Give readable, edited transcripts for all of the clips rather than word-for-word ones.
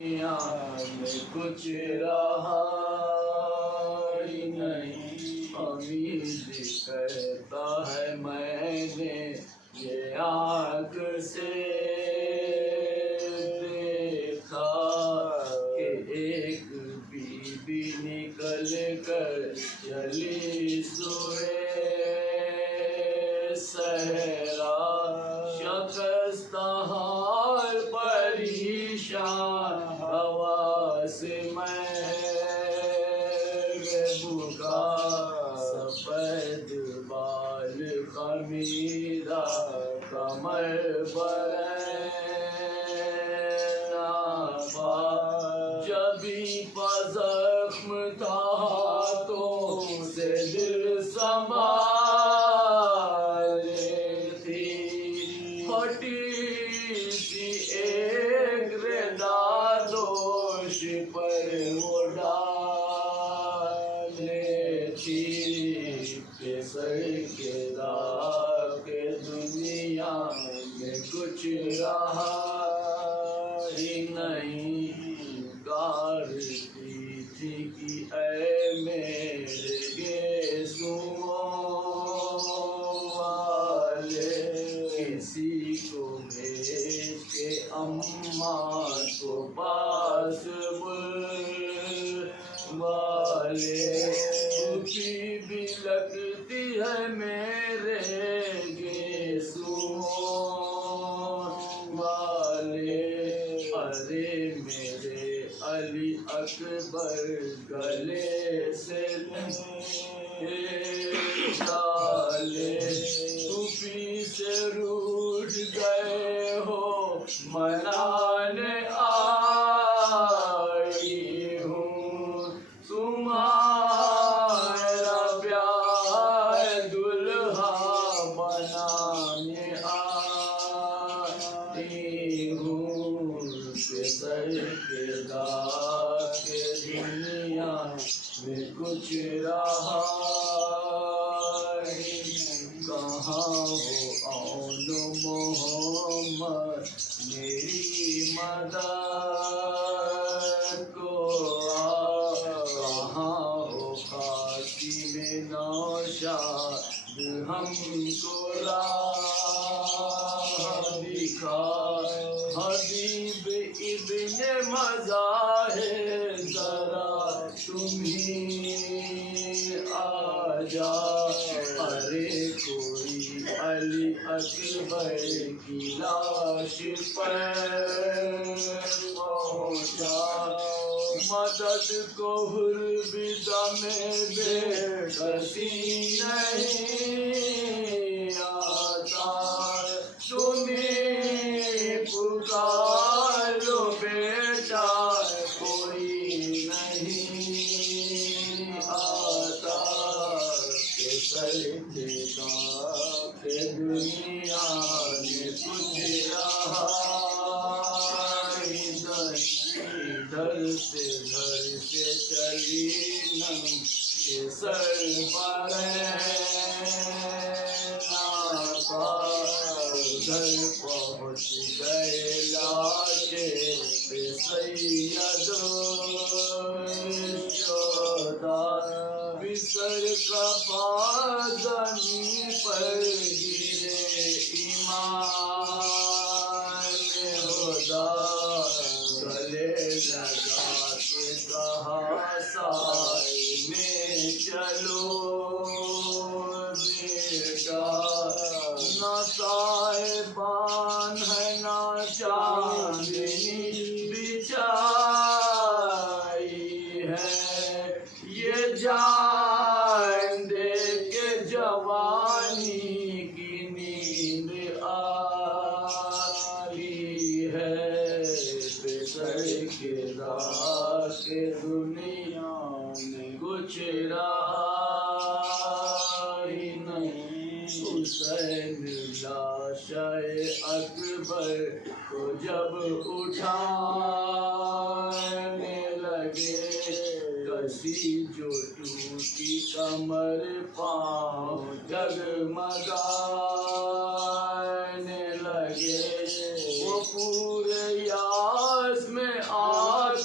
میں کچھ رہا ہی نہیں، امید کرتا ہے میں نے یہ آنکھ سے دیکھا کہ ایک بی بی نکل کر چلی سوئے صحرا، شکستہ حال پریشان حواس میں بکا، سفید بال خمیدہ کمر پر نافا، جبھی پر زخم تھا ہاتھوں سے دل سنبھالے تھی، پھٹی سی ایک ردا دوش پر وہ ڈالے تھی، کہ سر کے داغ کے دنیا میں کچھ رہا ہی نہیں، کارتی تھی کہ اے میرے گیسوؤں والے، کسی کو بھیج کے اماں کو پاس والے، پھوپھی بھی لگتی ہے میرے گیسوؤں والے، ارے میرے علی اکبر گلے سے ڈالے، پھوپھی سے روٹھ گئے ہو منانے آئی ہوں، تمہارا پیار دلہا بنانے آئی ہوں، کہ سر کے داغ کے دنیا میں کچھ رہا کہاں ہو اون محمد میری مدد کو کہاں ہو خاتم نوشاد ہم کو راہ دکھا، حبیب ابن مظاہر ذرا تم ہی آ جا، ارے کوئی علی اکبر کی لاش پر پہنچا، مدد کو حر بدم بے کسی نہیں آتا، تمہیں پکارو بیٹا کوئی نہیں آتا، کہ سر کے داغ کے دنیا میں کچھ رہا ہی نہیں، ادھر سے چلی ننگ کے سر پر نافا، ادھر پہنچ گئے لاشے بے سید شہدا، بسر کا پا زمین پر گرے ایمان ہدا، گلے لگا کے کہا سائے میں چلو بیٹا، نہ صاحبان ہے نہ چاندنی بچھائی ہے، یہ جان دے کے جوانی کی نیند آئی ہے، بے سر کے داغ کے دنیا میں کچھ رہا ہی نہیں، حسین لاشِ اکبر کو جب اٹھانے لگے، کسی جو ٹوٹی کمر پاؤں جگمگانے لگے، وہ پورے یاس میں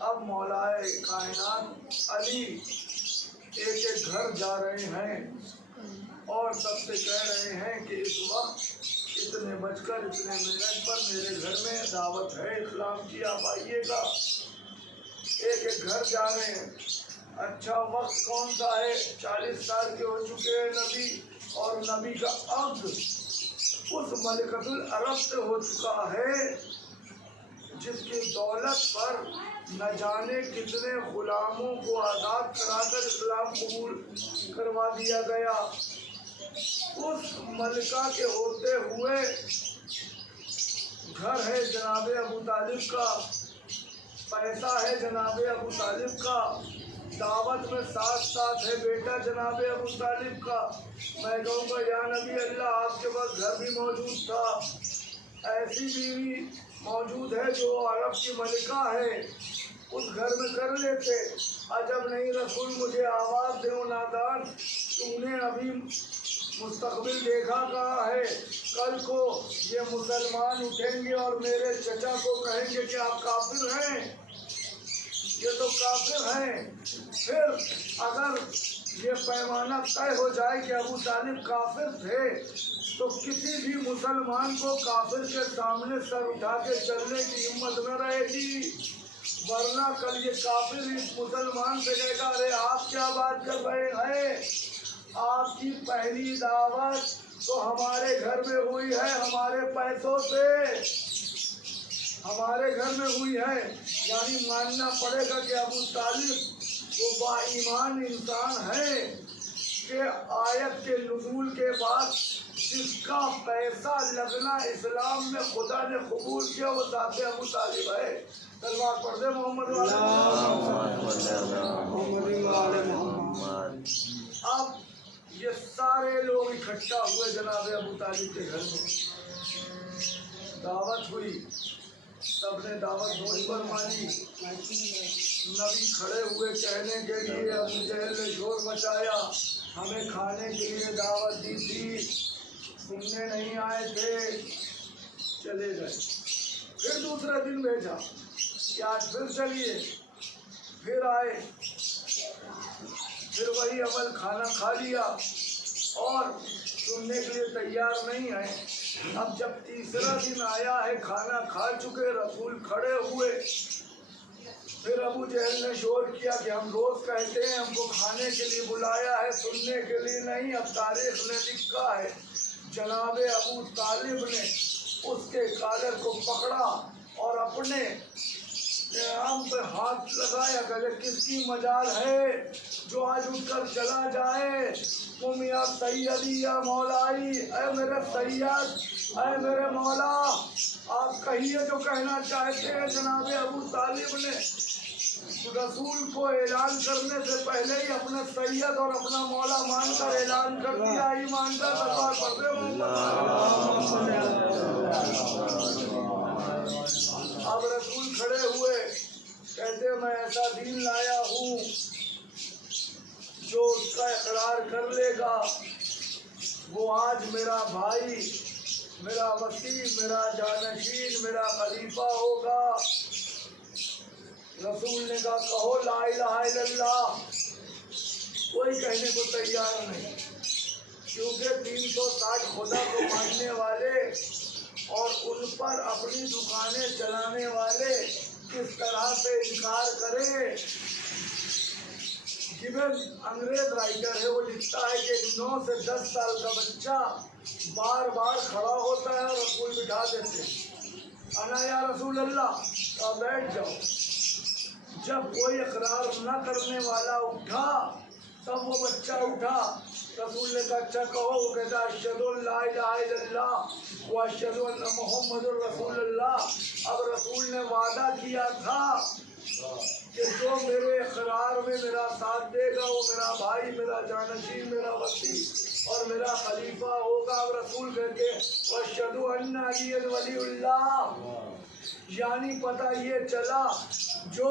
اب مولائے کائنات علی ایک ایک گھر جا رہے ہیں اور سب سے کہہ رہے ہیں کہ اس وقت اتنے بج کر اتنے منٹ پر میرے گھر میں دعوت ہے اسلام کی، آپ آئیے گا۔ ایک ایک گھر جا رہے ہیں۔ اچھا وقت کون سا ہے؟ 40 سال کے ہو چکے ہیں نبی، اور نبی کا عقد اس ملکۃ العرب سے ہو چکا ہے جس کی دولت پر نہ جانے کتنے غلاموں کو آزاد کرا کر اسلام قبول کروا دیا گیا۔ اس ملکہ کے ہوتے ہوئے گھر ہے جناب ابو طالب کا، پیسہ ہے جناب ابو طالب کا، دعوت میں ساتھ ساتھ ہے بیٹا جناب ابو طالب کا۔ میں کہوں گا یا نبی اللہ آپ کے پاس گھر بھی موجود تھا، ایسی بیوی موجود ہے جو عرب کی ملکہ ہے، اس گھر میں کر لیتے۔ عجب نہیں رسول مجھے آواز دے نادان، تم نے ابھی مستقبل دیکھا کہا ہے؟ کل کو یہ مسلمان اٹھیں گے اور میرے چچا کو کہیں گے کہ آپ کافر ہیں، یہ تو کافر ہیں۔ پھر اگر یہ پیمانہ طے ہو جائے کہ ابو طالب کافر تھے تو کسی بھی مسلمان کو کافر کے سامنے سر اٹھا کے چلنے کی ہمت نہ رہے گی، ورنہ کل یہ کافر اس مسلمان سے کہے گا ارے آپ کیا بات کر رہے ہیں، آپ کی پہلی دعوت تو ہمارے گھر میں ہوئی ہے، ہمارے پیسوں سے ہمارے گھر میں ہوئی ہے۔ یعنی ماننا پڑے گا کہ ابو طالب وہ با ایمان انسان ہے کہ آیت کے نزول کے بعد جس کا پیسہ لگنا اسلام میں خدا نے قبول کیا وہ ذات ابو طالب ہے۔ تلوار پڑھ دے محمد محمد۔ اب یہ سارے لوگ اکٹھا ہوئے جناب ابو طالب کے گھر میں، دعوت ہوئی، سب نے دعوت نوش پر مانی۔ نبی کھڑے ہوئے کہنے کے لیے ابو جہل نے شور مچایا، ہمیں کھانے کے لیے دعوت دی تھی، سننے نہیں آئے تھے، چلے گئے۔ پھر دوسرا دن بھیجا کہ آج پھر چلیے، پھر آئے، پھر وہی عمل، کھانا کھا لیا اور سننے کے لیے تیار نہیں ہے۔ اب جب تیسرا دن آیا ہے، کھانا کھا چکے، رسول کھڑے ہوئے، پھر ابو جہل نے شور کیا کہ ہم روز کہتے ہیں ہم کو کھانے کے لیے بلایا ہے، سننے کے لیے نہیں۔ اب تاریخ نے لکھا ہے جناب ابو طالب نے اس کے کالر کو پکڑا اور اپنے آم پہ ہاتھ لگایا، کہ کس کی مجال ہے جو آج اٹھ کر چلا جائے، تم یا سیدی یا مولائی، اے میرے سید، اے میرے مولا، آپ کہیے جو کہنا چاہتے ہیں۔ جناب ابو طالب نے رسول کو اعلان کرنے سے پہلے ہی اپنا سید اور اپنا مولا مان کر اعلان کر دیا، ایمان کا تلوار پڑھتے اب رسول کھڑے ہوئے کہتے میں ایسا دین لایا ہوں جو اس کا اقرار کر لے گا وہ آج میرا بھائی، میرا وسیع، میرا جانشین، میرا خلیفہ ہوگا۔ رسول نے کہا کہو لا الہ الا اللہ، کوئی کہنے کو تیار نہیں، کیونکہ 360 خدا کو ماننے والے اور ان پر اپنی دکانیں چلانے والے کس طرح سے انکار کریں۔ گبن انگریز رائٹر ہے، وہ لکھتا ہے کہ 9 سے 10 سال کا بچہ بار بار کھڑا ہوتا ہے اور رسول بٹھا دیتے ہیں، انا یا رسول اللہ، کہا بیٹھ جاؤ۔ جب کوئی اقرار نہ کرنے والا اٹھا تب وہ بچہ اٹھا، رسول نے کہا اچھا کہو، وہ کہتا اشہد ان لا الہ الا اللہ واشہد ان محمد رسول اللہ۔ اب رسول نے وعدہ کیا تھا کہ جو میرے اقرار میں میرا ساتھ دے گا وہ میرا بھائی، میرا جانشین، میرا وسیع اور میرا خلیفہ ہوگا۔ اب رسول کہتے واشہد ان علی ولی اللہ، یعنی پتہ یہ چلا جو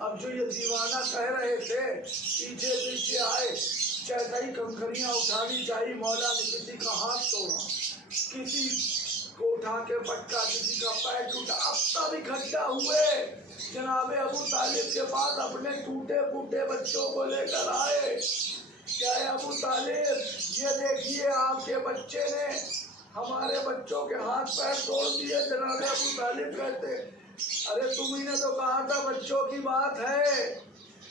اب جو یہ دیوانہ کہہ رہے تھے پیچھے پیچھے آئے، چہتائی کنکریاں اٹھانی چاہیے، مولا نے کسی کا ہاتھ توڑا، کسی کو اٹھا کے پٹکا، کسی کا پیر ٹوٹا، اب تب اکٹھا ہوئے جناب ابو طالب کے پاس، اپنے ٹوٹے پھوٹے بچوں کو لے کر آئے۔ کیا ہے ابو طالب، یہ دیکھیے آپ کے بچے نے ہمارے بچوں کے ہاتھ پیر توڑ دیے۔ جناب ابو طالب کہتے ارے تم ہی نے تو کہا تھا بچوں کی بات ہے،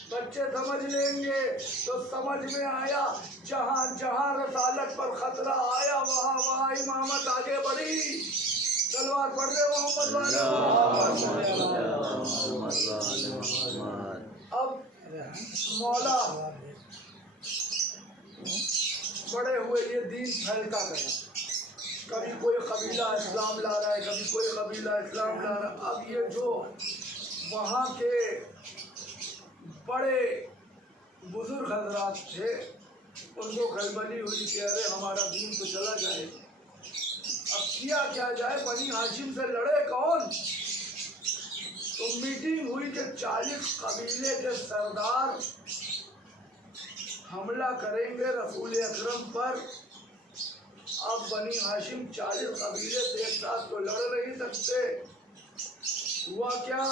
بچے سمجھ لیں گے۔ تو سمجھ میں آیا، جہاں جہاں رسالت پر خطرہ آیا وہاں وہاں امامت آگے بڑھی۔ تلوار پڑھ دے محمد اب مولا بڑے ہوئے یہ دین پھیلتا گیا، کبھی کوئی قبیلہ اسلام لا رہا ہے، کبھی کوئی قبیلہ اسلام لا رہا ہے۔ اب یہ جو وہاں کے بڑے بزرگ حضرات تھے ان کو کھلبلی ہوئی کہ ارے ہمارا دین تو چلا جائے، اب کیا جائے، بنی ہاشم سے لڑے کون؟ تو میٹنگ ہوئی کہ 40 قبیلے کے سردار حملہ کریں گے رسول اکرم پر۔ اب بنی ہاشم 40 قبیلے سے ایک ساتھ تو لڑ نہیں سکتے۔ ہوا کیا،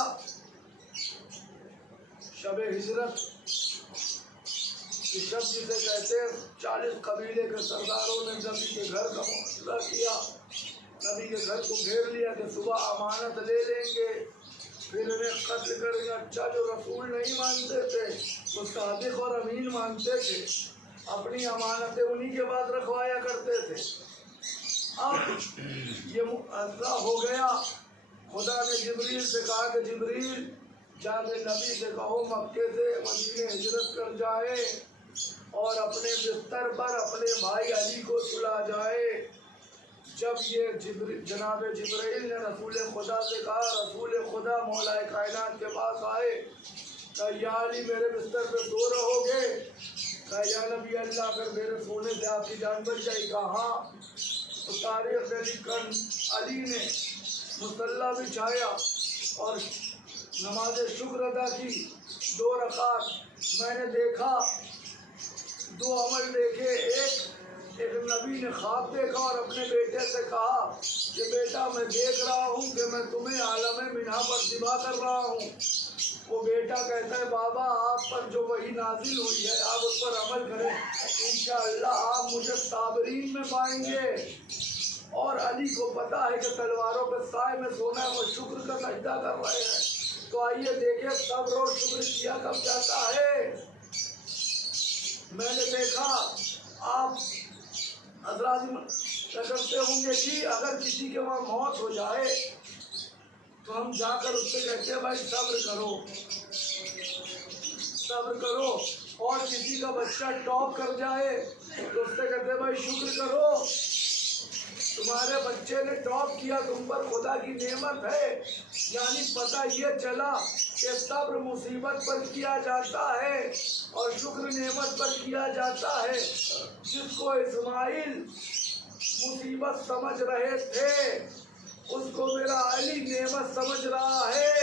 شب ہجرت کی شب جسے کہتے ہیں، 40 قبیلے کے سرداروں نے نبی کے گھر کا محاصرہ کیا، نبی کے گھر کو گھیر لیا کہ صبح امانت لے لیں گے پھر انہیں قتل کریں گے۔ اچھا جو رسول نہیں مانتے تھے وہ صادق اور امین مانتے تھے، اپنی امانتیں انہی کے بعد رکھوایا کرتے تھے۔ اب یہ معاہدہ ہو گیا، خدا نے جبریل سے کہا کہ جبریل جا کے نبی سے کہو مکے سے مدینے ہجرت کر جائے اور اپنے بستر پر اپنے بھائی علی کو سلا جائے۔ جب یہ جناب جبرائیل نے رسول خدا سے کہا، رسول خدا مولا کائنات کے پاس آئے، کہا یا علی میرے بستر پہ سو رہو گے؟ کہا یا نبی اللہ اگر میرے سونے سے آپ کی جان بچ جائے۔ کہا ہاں۔ تو تاریخ نے لکھا علی نے مصلی بچھایا اور نماز شکر ادا کی 2 رکعت۔ میں نے دیکھا 2 عمل دیکھے، ایک نبی نے خواب دیکھا اور اپنے بیٹے سے کہا کہ بیٹا میں دیکھ رہا ہوں کہ میں تمہیں عالم منہا پر ذبح کر رہا ہوں۔ وہ بیٹا کہتا ہے بابا آپ پر جو وحی نازل ہوئی ہے آپ اس پر عمل کریں، انشاءاللہ آپ مجھے صابرین میں پائیں گے۔ اور علی کو پتا ہے کہ تلواروں پہ سائے میں سونا ہے، وہ شکر کا سجدہ کر رہے ہیں۔ تو آئیے دیکھیں صبر اور شکر کیا کب جاتا ہے۔ میں نے دیکھا آپ حضرات کرتے ہوں گے کہ اگر کسی کے وہاں موت ہو جائے تو ہم جا کر اس سے کہتے ہیں بھائی صبر کرو صبر کرو، اور کسی کا بچہ ٹاپ کر جائے تو اس سے کہتے ہیں بھائی شکر کرو، تمہارے بچے نے ٹاپ کیا، تم پر خدا کی نعمت ہے۔ یعنی پتہ یہ چلا کہ صبر مصیبت پر کیا جاتا ہے اور شکر نعمت پر کیا جاتا ہے۔ جس کو اسماعیل مصیبت سمجھ رہے تھے اس کو میرا علی نعمت سمجھ رہا ہے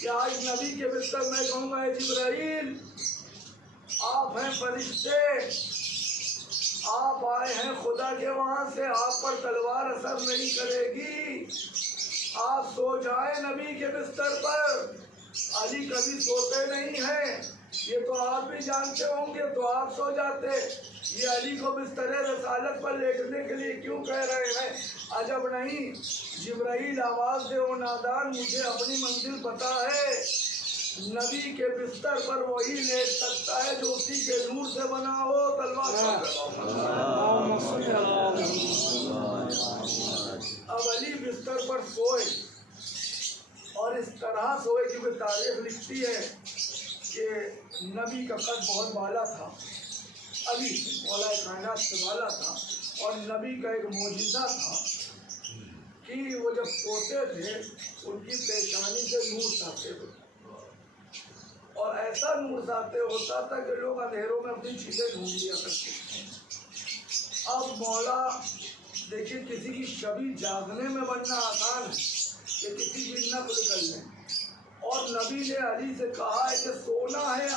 کہ آج نبی کے بستر میں کہوں گا اے جبرائیل آپ ہیں فرشتے، آپ آئے ہیں خدا کے وہاں سے، آپ پر تلوار اثر نہیں کرے گی، آپ سو جائیں نبی کے بستر پر۔ علی کبھی سوتے نہیں ہیں، یہ تو آپ بھی جانتے ہوں گے، تو آپ سو جاتے۔ یہ علی کو بستر رسالت پر لیٹنے کے لیے کیوں کہہ رہے ہیں؟ عجب نہیں، جبرائیل آواز دے او نادان، مجھے اپنی منزل پتہ ہے، نبی کے بستر پر وہی لیٹ سکتا ہے جو اسی کے نور سے بنا ہو۔ تلوار اب علی بستر پر سوئے اور اس طرح سوئے کیونکہ تاریخ لکھتی ہے کہ نبی کا قد بہت بالا تھا، علی مولا کائنات سے بالا تھا، اور نبی کا ایک معجزہ تھا کہ وہ جب سوتے تھے ان کی پیشانی سے نور ساتے تھے، اور ایسا نور ساتے ہوتا تھا کہ لوگ اندھیروں میں اپنی چیزیں ڈھونڈ لیا کرتے تھے۔ اب مولا دیکھیں کسی کی شبی جاگنے میں بننا آسان ہے کہ کسی کی نقل کر لیں، اور نبی نے علی سے کہا ہے کہ سونا ہے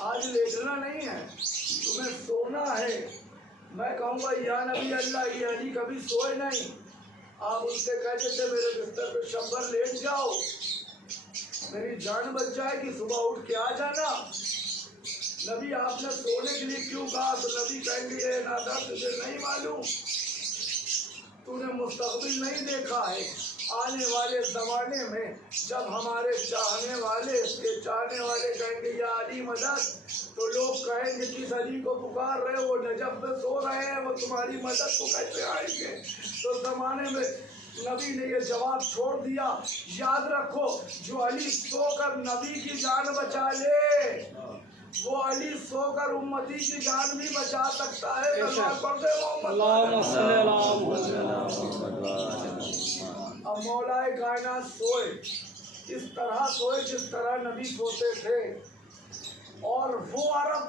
آج لیٹنا نہیں ہے، تمہیں سونا ہے۔ میں کہوں گا یا نبی اللہ، یہ علی کبھی سوئے نہیں، آپ ان سے کہتے تھے میرے بستر پہ شب بھر لیٹ جاؤ، میری جان بچ جائے گی، صبح اٹھ کے آ جانا۔ نبی آپ نے سونے کے لیے کیوں کہا؟ تو نبی کہیں گے اے نادر، تجھے نہیں معلوم، تو نے مستقبل نہیں دیکھا ہے۔ آنے والے زمانے میں جب ہمارے چاہنے والے کہیں گے یا علی مدد، تو لوگ کہیں گے کس علی کو پکار رہے ہو، وہ نجف میں سو رہے ہیں، وہ تمہاری مدد کو کیسے آئیں گے؟ تو زمانے میں نبی نے یہ جواب چھوڑ دیا، یاد رکھو جو علی سو کر نبی کی جان بچا لے، وہ علی سو کر امتی کی جان بھی بچا سکتا ہے۔ اب مولا کائنات سوئے، اس طرح سوئے جس طرح نبی سوتے تھے، اور وہ عرب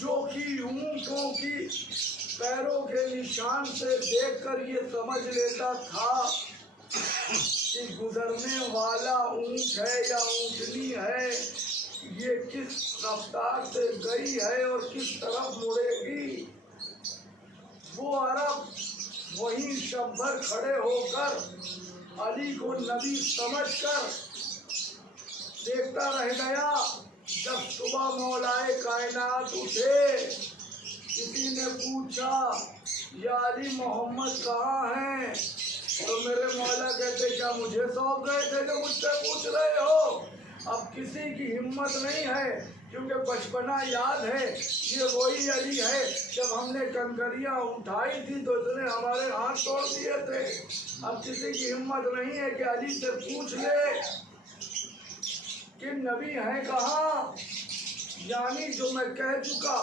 جو کہ اونٹوں کی پیروں کے نشان سے دیکھ کر یہ سمجھ لیتا تھا کہ گزرنے والا اونٹ ہے یا اونٹنی ہے، یہ کس رفتار سے گئی ہے اور کس طرف مڑے گی، وہ عرب وہیں شب بھر کھڑے ہو کر علی کو نبی سمجھ کر دیکھتا رہ گیا۔ جب صبح مولائے کائنات اٹھے، کسی نے پوچھا یا علی محمد کہاں ہیں؟ تو میرے مولا کہتے کیا مجھے سونپ گئے تھے جو مجھ سے پوچھ رہے ہو؟ اب کسی کی ہمت نہیں ہے، کیونکہ بچپنا یاد ہے، یہ وہی علی ہے جب ہم نے کنکریاں اٹھائی تھی تو اس نے ہمارے ہاتھ توڑ دیے تھے۔ اب کسی کی ہمت نہیں ہے کہ علی سے پوچھ لے کہ نبی ہیں کہاں۔ یعنی جو میں کہہ چکا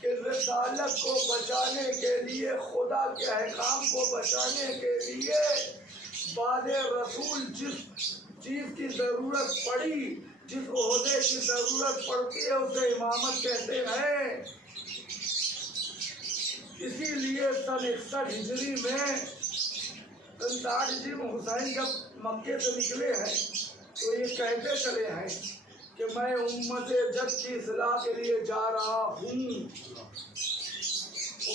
کہ رسالت کو بچانے کے لیے، خدا کے احکام کو بچانے کے لیے بعد رسول جس چیز کی ضرورت پڑی، جس عہدے کی ضرورت پڑتی ہے، اسے امامت کہتے ہیں۔ اسی لیے سن 61 ہجری میں 59 ہجری میں حسین جب مکے سے نکلے ہیں تو یہ کہتے چلے ہیں کہ میں امت جد کی اصلاح کے لیے جا رہا ہوں۔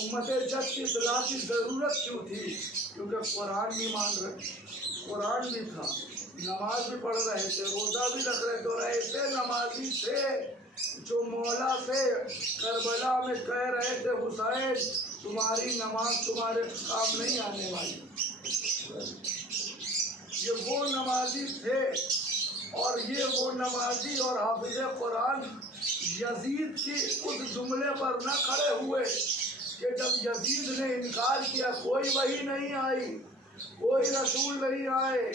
امت جد کی اصلاح کی ضرورت کیوں تھی؟ کیونکہ قرآن بھی مان رہے، قرآن بھی تھا، نماز بھی پڑھ رہے تھے، روزہ بھی رکھ رہے تھے، اور ایسے نمازی تھے جو مولا سے کربلا میں کہہ رہے تھے حسین تمہاری نماز تمہارے کام نہیں آنے والی۔ یہ وہ نمازی تھے، اور یہ وہ نمازی اور حافظ قرآن یزید کی اس جملے پر نہ کھڑے ہوئے کہ جب یزید نے انکار کیا کوئی وحی نہیں آئی، کوئی رسول نہیں آئے،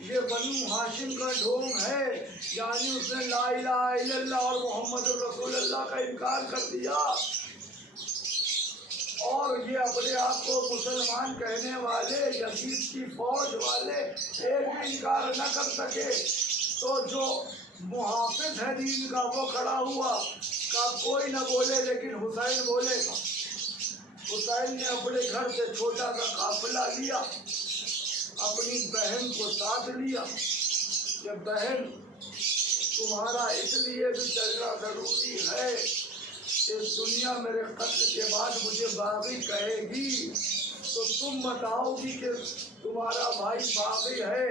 یہ بنو ہاشم کا ڈھونگ ہے، یعنی اس نے لا الہ الا اللہ اور محمد رسول اللہ کا انکار کر دیا، اور یہ اپنے آپ کو مسلمان کہنے والے یزید کی فوج والے ایک بھی انکار نہ کر سکے۔ تو جو محافظ ہے دین کا وہ کھڑا ہوا کہ کوئی نہ بولے لیکن حسین بولے گا۔ حسین نے اپنے گھر سے چھوٹا سا قافلہ لیا، اپنی بہن کو ساتھ لیا کہ بہن تمہارا اس لیے بھی چلنا ضروری ہے کہ دنیا میرے قتل کے بعد مجھے باغی کہے گی تو تم بتاؤ گی کہ تمہارا بھائی باغی ہے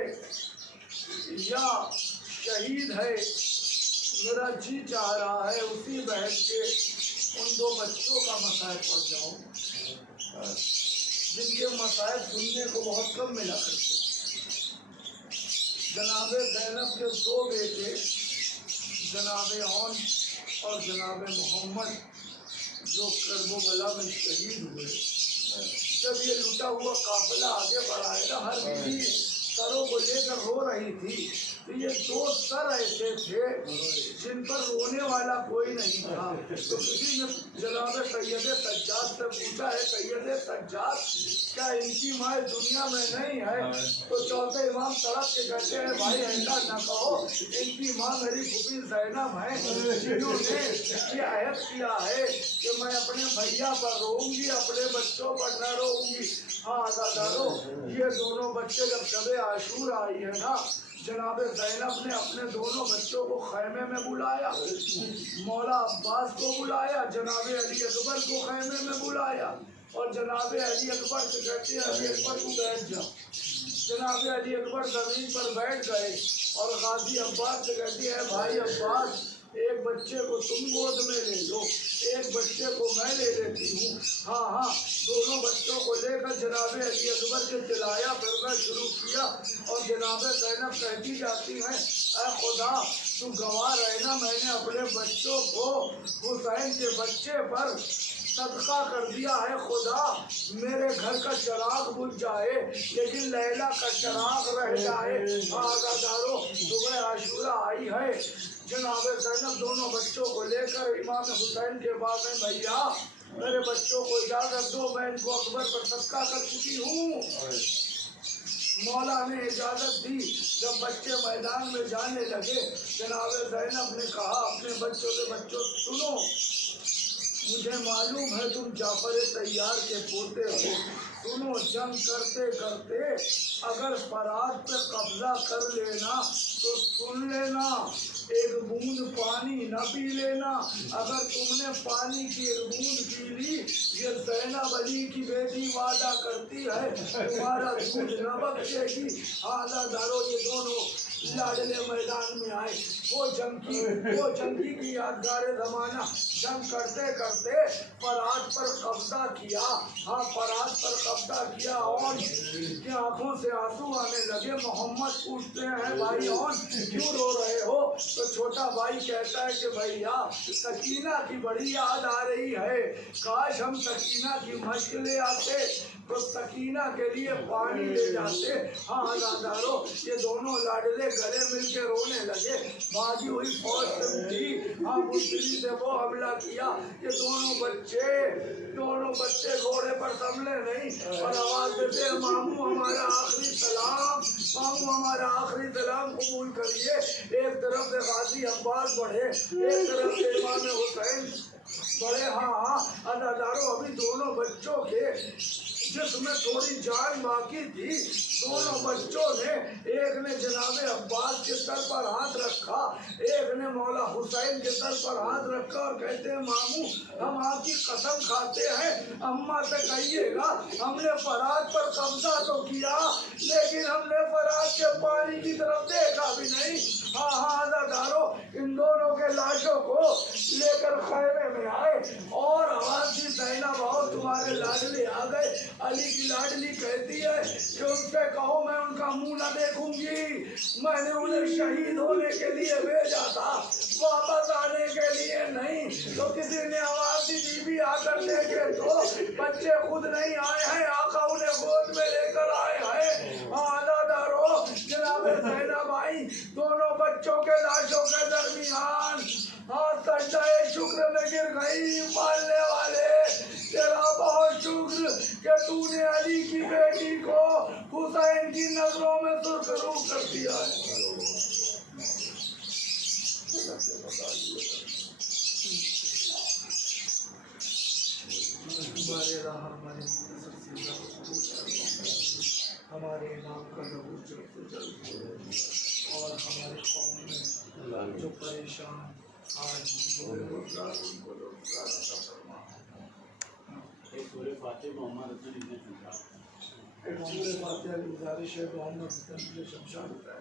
یا شہید ہے۔ میرا جی چاہ رہا ہے اسی بہن کے ان دو بچوں کا مسائل پڑھ جاؤں جن کے مسائل سننے کو بہت کم ملا کرتے۔ جناب زینب کے دو بیٹے جناب عون اور جناب محمد جو کرب و بلا میں شہید ہوئے، جب یہ لٹا ہوا قافلہ آگے بڑھا ہے نا، ہر بیوی سروں کو لے کر رو رہی تھی تو یہ دو سر ایسے تھے جن پر رونے والا کوئی نہیں تھا. تو کسی نے جناب سید سجاد سے پوچھا ہے سید سجاد کیا ان کی ماں دنیا میں نہیں ہے؟ تو چوتھے امام سڑک کے کہتے ہیں بھائی ایسا نہ کہو، ان کی ماں میری پھوپھی زینب ہے جنہوں نے یہ عہد کیا ہے کہ میں اپنے بھیا پر روؤں گی، اپنے بچوں پر نہ روؤں گی. ہاں عزادارو، یہ دونوں بچے جب شب عاشور آئی ہے نا، جناب زینب نے اپنے دونوں بچوں کو خیمے میں بلایا، مولا عباس کو بلایا، جناب علی اکبر کو خیمے میں بلایا، اور جناب علی اکبر سے کہتے ہیں علی اکبر کو بیٹھ جا. جناب علی اکبر زمین پر بیٹھ گئے اور غازی عباس سے کہتی ہے بھائی عباس ایک بچے کو تم گود میں لے لو، ایک بچے کو میں لے لیتی ہوں. ہاں دونوں بچوں کو لے کر جناب علی اکبر کے چلایا پھرنا شروع کیا، اور جناب زینب کہتی جاتی ہیں اے خدا تو گواہ رہنا، میں نے اپنے بچوں کو حسین کے بچے پر صدقہ کر دیا ہے. خدا میرے گھر کا چراغ بجھ جائے لیکن لیلا کا چراغ رہ جائے. عزادارو صبح عاشورہ آئی ہے، جناب زینب دونوں بچوں کو لے کر امام حسین کے باغ میں بھیا میرے بچوں کو اجازت دو، میں ان کو اکبر پر صدقہ کر چکی ہوں. مولا نے اجازت دی. جب بچے میدان میں جانے لگے جناب زینب نے کہا اپنے بچوں سے بچوں سنو، مجھے معلوم ہے تم جعفر طیار کے پوتے ہو، سنو جنگ کرتے کرتے اگر فرات پہ قبضہ کر لینا تو سن لینا ایک بوند پانی نہ پی لینا. اگر تم نے پانی کی ایک بوند پی لی، یہ زینب علی کی بیٹی وعدہ کرتی ہے تمہارا دودھ نہ بخشے گی. عزادارو یہ دونوں لاڈلے میدان میں آئے. وہ جنگی کی یادگار زمانہ جنگ کرتے کرتے فرات پر قبضہ کیا. فرات پر قبضہ کیا اور کی آنکھوں سے آنسو آنے لگے. محمد پوچھتے ہیں بھائی اور کیوں رو رہے ہو؟ تو چھوٹا بھائی کہتا ہے کہ بھیا سکینہ کی بڑی یاد آ رہی ہے، کاش ہم سکینہ کی مشق لے آتے تو سکینہ کے لیے پانی لے جاتے. عزادارو یہ دونوں لاڈلے گلے مل کے رونے لگے. بھاگی ہوئی فوج سے اٹھی، بزدلی سے وہ حملہ کیا کہ دونوں بچے گھوڑے پر سنبھلے نہیں اور آواز دیتے ہیں ماموں ہمارا آخری سلام، ماموں ہمارا آخری سلام قبول کریے. ایک طرف سے غازی عباس بڑھے، ایک طرف سے امام حسین بڑے. عزادارو ابھی دونوں بچوں کے جسم میں تھوڑی جان باقی تھی. دونوں بچوں نے ایک نے جناب عباس کے سر پر ہاتھ رکھا، ایک نے مولا حسین کے سر پر ہاتھ رکھا اور کہتے ہیں ماموں ہم آپ کی قسم کھاتے ہیں، اماں سے کہیے گا ہم نے فرات پر قبضہ تو کیا لیکن ہم نے فرات کے پانی کی طرف دیکھا بھی نہیں. عزادارو ان دونوں کے لاشوں کو لے کر خیمے میں آئے اور آواز دی زینب آؤ تمہارے لاڈلے آ گئے. علی کی لاڈلی کہتی ہے کہ ان سے کہو میں ان کا منہ نہ دیکھوں گی، میں نے انہیں شہید ہونے کے لیے بھیجا تھا واپس آنے کے لیے نہیں. تو کسی نے آواز دی بی بی آ کر دیکھے تو بچے خود نہیں آئے ہیں، آقا انہیں گود میں لے کر آئے ہیں. عزادارو جناب زینب آئی دونوں بچوں کے لاشوں کے درمیان سجدہ شکر میں گر گئی. پالنے والے تیرا بہت شکر کہ تو نے علی کی بیٹی کو حسین کی نظروں میں سرخرو کر دیا ہے. ہمارے امام کا ظہور جلد اور ہمارے قوم میں جو پریشان آج روزگار ان کو روزگار عطا فرما. ایک سورہ فاتحہ محمد حسن ابن شمشاد، ایک سورہ فاتحہ کی گزارش ہے محمد حسن ابن شمشاد ہوتا ہے.